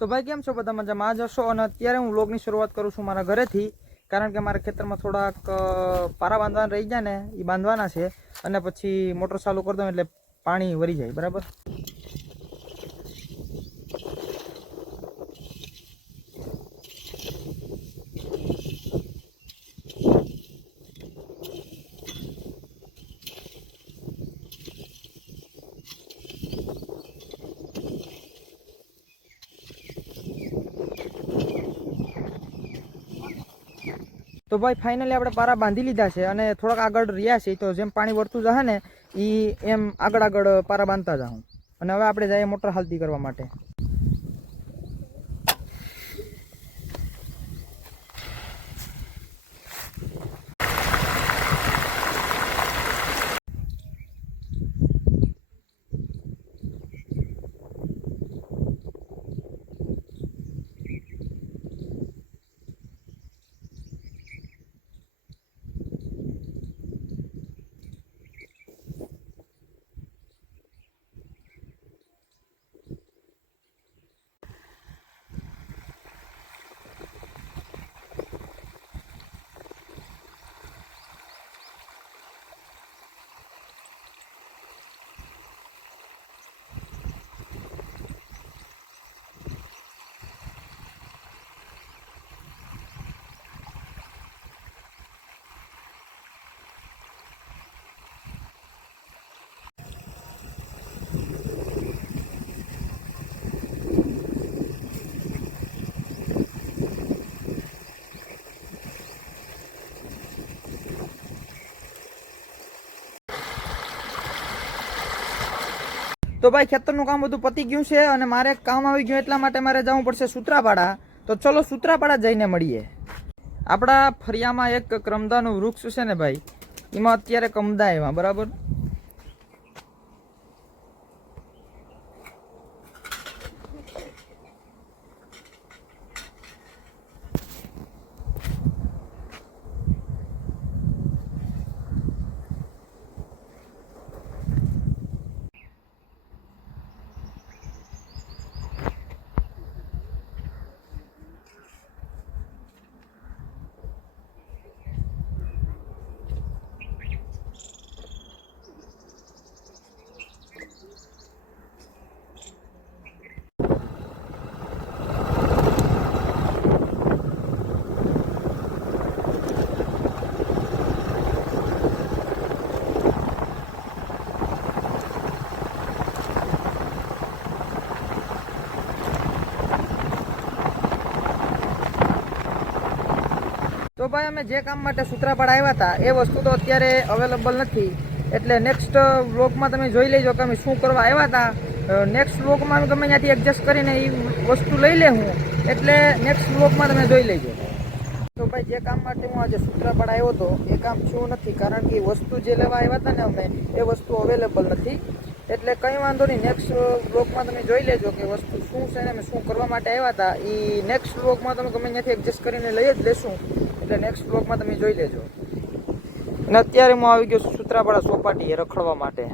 તો ભાઈ કેમ છો બધા મજામાં? જ હશો અને અત્યારે હું વ્લોગની શરૂઆત કરું છું મારા ઘરેથી, કારણ કે મારા ખેતરમાં થોડાક પારા બાંધવાના રહી ગયા ને એ બાંધવાના છે અને પછી મોટર ચાલુ કરી દઉં એટલે પાણી વરી જાય. બરાબર. તો ભાઈ ફાઇનલી આપણે પારા બાંધી લીધા છે અને થોડાક આગળ રહ્યા છે. તો જેમ પાણી વળતું જશે ને એમ આગળ આગળ પારા બાંધતા જાઉં. અને હવે આપણે જઈએ મોટર હાલતી કરવા માટે. તો ભાઈ ખેતરનું કામ બધું પતી ગયું છે અને મારે કામ આવી ગયું એટલા માટે મારે જવું પડશે સૂત્રાપાડા. તો ચલો સૂત્રાપાડા જઈને મળીએ. આપણા ફરિયામાં એક કરમદાનું વૃક્ષ છે ને ભાઈ, એમાં અત્યારે કમદા એમાં. બરાબર. તો ભાઈ અમે જે કામ માટે સૂત્રાપાડા આવ્યા હતા એ વસ્તુ તો અત્યારે અવેલેબલ નથી, એટલે નેક્સ્ટ વ્લોગમાં તમે જોઈ લેજો કે અમે શું કરવા આવ્યા હતા. નેક્સ્ટ વ્લોગમાં ગમે ત્યાંથી એડજસ્ટ કરીને એ વસ્તુ લઈ લે હું, એટલે નેક્સ્ટ વ્લોગમાં તમે જોઈ લેજો. તો ભાઈ જે કામ માટે હું આજે સૂત્રાપાડા આવ્યો હતો એ કામ શું નથી, કારણ કે વસ્તુ જે લેવા આવ્યા હતા ને અમે એ વસ્તુ અવેલેબલ નથી. એટલે કંઈ વાંધો નહીં, નેક્સ્ટ વ્લોગમાં તમે જોઈ લેજો કે વસ્તુ શું છે ને અમે શું કરવા માટે આવ્યા હતા. એ નેક્સ્ટ વ્લોગમાં તમે ગમે ત્યાંથી એડજસ્ટ કરીને લઈ જ લેશું, એટલે નેક્સ્ટ વ્લોગમાં તમે જોઈ લેજો. અને અત્યારે હું આવી ગયો છું સૂત્રાપાડા ચોપાટીએ રખડવા માટે.